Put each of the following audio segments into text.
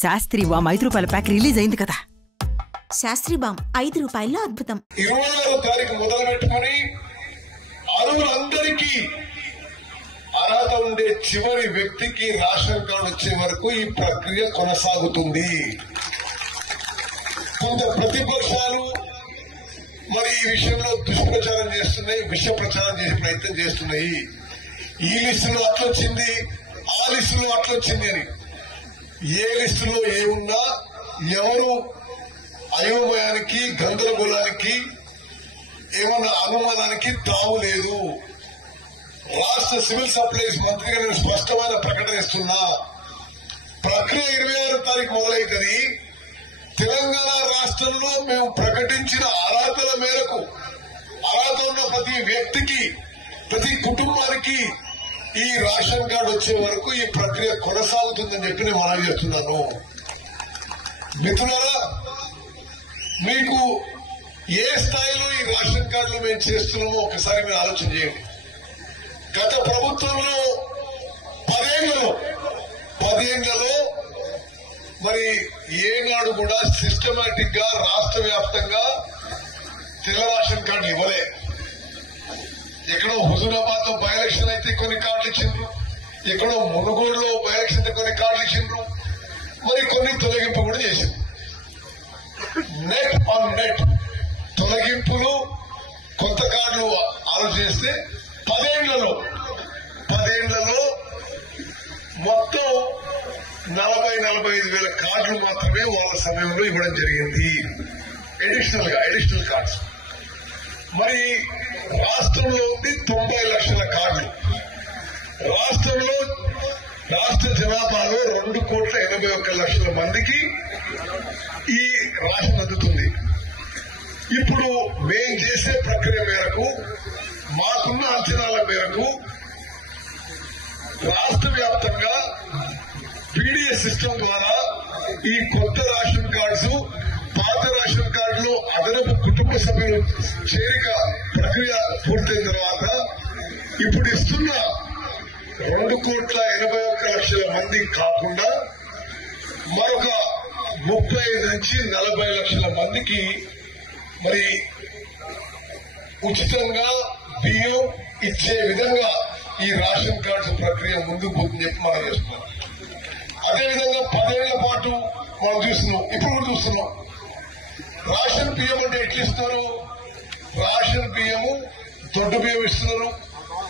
Sastry balm 5 రూపాయల pack release అయింది కదా. శాస్త్రి బామ్ 5 రూపాయల్లో అద్భుతం. 26వ తారీఖు మొదలు పెట్టుకుని అర్హులందరికీ అర్హత ఉండే చివరి వ్యక్తికి రేషన్ కార్డు వచ్చే వరకు ఈ ప్రక్రియ కొనసాగుతుంది. కొంత ప్రతిపక్షాలు మరి ఈ విషయంలో దుష్ప్రచారం చేస్తున్నాయి, విష ప్రచారం చేసే ప్రయత్నం చేస్తున్నాయి. ఈ లిస్టులో అట్లొచ్చింది, ఆ లిస్టులో అట్లొచ్చింది అని. ఏ లిస్టులో ఏమున్నా ఎవరు అయోమయానికి గందరగోళానికి ఏమన్నా అనుమానానికి తావు లేదు. రాష్ట్ర సివిల్ సప్లైస్ మంత్రిగా నేను స్పష్టమైన ప్రకటన ఇస్తున్నా. ప్రక్రియ 26వ తారీఖు మొదలైతుంది. తెలంగాణ రాష్ట్రంలో మేము ప్రకటించిన అర్హతల మేరకు అర్హత ఉన్న ప్రతి వ్యక్తికి, ప్రతి కుటుంబానికి ఈ రేషన్ కార్డు వచ్చే వరకు ఈ ప్రక్రియ కొనసాగుతుందని చెప్పి నేను మనవి చేస్తున్నాను. మిత్రులారా, మీకు ఏ స్థాయిలో ఈ రేషన్ కార్డులు మేము చేస్తున్నామో ఒకసారి మీరు ఆలోచన చేయండి. గత ప్రభుత్వంలో 10 ఏళ్లలో మరి ఏనాడు కూడా సిస్టమేటిక్ గా రాష్ట్ర వ్యాప్తంగా తెల్ల రేషన్ కార్డు ఇవ్వలే. ఎక్కడో హుజూరాబాద్ లో బై ఎలక్షన్ అయితే కొన్ని కార్డులు ఇచ్చిండ్రు, ఎక్కడో మునుగోడులో బై ఎలక్షన్ అయితే కొన్ని కార్డులు ఇచ్చిండ్రు, మరి కొన్ని తొలగింపు కూడా చేసిండ్రు. నెట్ ఆన్ నెట్ తొలగింపులు కొత్త కార్డులు ఆలోచిస్తే 10 ఏళ్లలో మొత్తం 40-45 వేల కార్డులు మాత్రమే వాళ్ళ సమయంలో ఇవ్వడం జరిగింది. Additional cards. మరి రాష్ట్రంలో ఉంది 90 లక్షల కార్డులు. రాష్ట్ర జనాభాలో 2,81,00,000 మందికి ఈ రేషన్ అందుతుంది. ఇప్పుడు మేం చేసే ప్రక్రియ మేరకు, మాకున్న అంచనాల మేరకు రాష్ట్ర వ్యాప్తంగా పీడీఎస్ సిస్టమ్ ద్వారా ఈ కొత్త రేషన్ కార్డ్స్, పాత రేషన్ కార్డులు అదనపు కుటుంబ సభ్యులు చేరిక ప్రక్రియ పూర్తయిన తర్వాత ఇప్పుడు ఇస్తున్న 2,81,00,000 మంది కాకుండా మరొక 35-40 లక్షల మందికి మరి ఉచితంగా బియ్యం ఇచ్చే విధంగా ఈ రేషన్ కార్డు ప్రక్రియ ముందుకు పోతుందని చెప్పి మనం చేస్తున్నాం. అదేవిధంగా 10 ఏళ్ల పాటు మనం చూస్తున్నాం, ఇప్పుడు కూడా చూస్తున్నాం. రేషన్ బియ్యం అంటే ఎట్లా ఇస్తున్నారు? రేషన్ బియ్యము దొడ్డు బియ్యం ఇస్తున్నారు,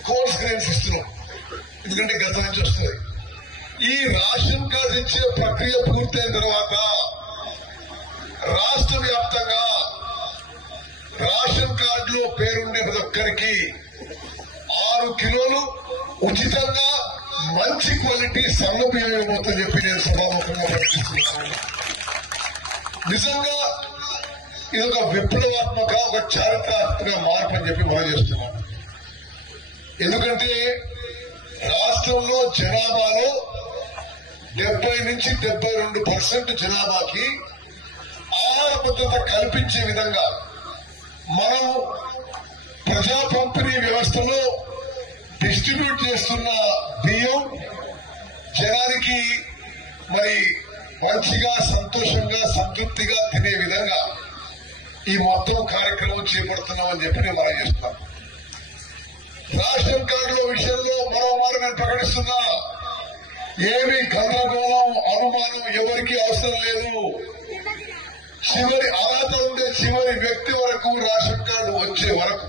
కోర్స్ గ్రెయిన్స్ ఇస్తున్నారు. ఎందుకంటే గత నుంచి వస్తుంది. ఈ రేషన్ కార్డు ఇచ్చే ప్రక్రియ పూర్తయిన తర్వాత రాష్ట్ర వ్యాప్తంగా రేషన్ కార్డులో పేరుండే ప్రతి ఒక్కరికి 6 కిలోలు ఉచితంగా మంచి క్వాలిటీ సన్న బియ్యం ఇవ్వబోతుందని చెప్పి నేను సభాముఖంగా ప్రకటిస్తున్నాను. నిజంగా ఇదొక విప్లవాత్మక, ఒక చారిత్రాత్మక మార్పు అని చెప్పి మనం చేస్తున్నాం. ఎందుకంటే రాష్ట్రంలో జనాభాలో 70-72% జనాభాకి ఆహార భద్రత కల్పించే విధంగా మనం ప్రజా పంపిణీ వ్యవస్థలో డిస్ట్రిబ్యూట్ చేస్తున్న బియ్యం జనానికి మరి మంచిగా, సంతోషంగా, సంతృప్తిగా తినే విధంగా ఈ మొత్తం కార్యక్రమం చేపడుతున్నామని చెప్పి నేను మనం చేస్తున్నాను. రేషన్ కార్డుల విషయంలో మరోమారు నేను ప్రకటిస్తున్నా, ఏమి గందరగోళం, అనుమానం ఎవరికి అవసరం లేదు. చివరి అర్హత ఉండే చివరి వ్యక్తి వరకు రేషన్ కార్డు వచ్చే వరకు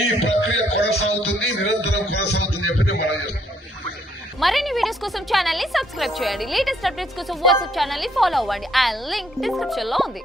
ఈ ప్రక్రియ కొనసాగుతుంది, నిరంతరం కొనసాగుతుంది చెప్పి మనం చేస్తున్నాం. మరిన్ని వీడియోస్ కోసం ఛానల్ ని సబ్స్క్రైబ్ చేయండి. లేటెస్ట్ అప్డేట్స్ కోసం వాట్సాప్ ఛానల్ ని ఫాలో అవ్వండి. అండ్ లింక్ డిస్క్రిప్షన్ లో ఉంది.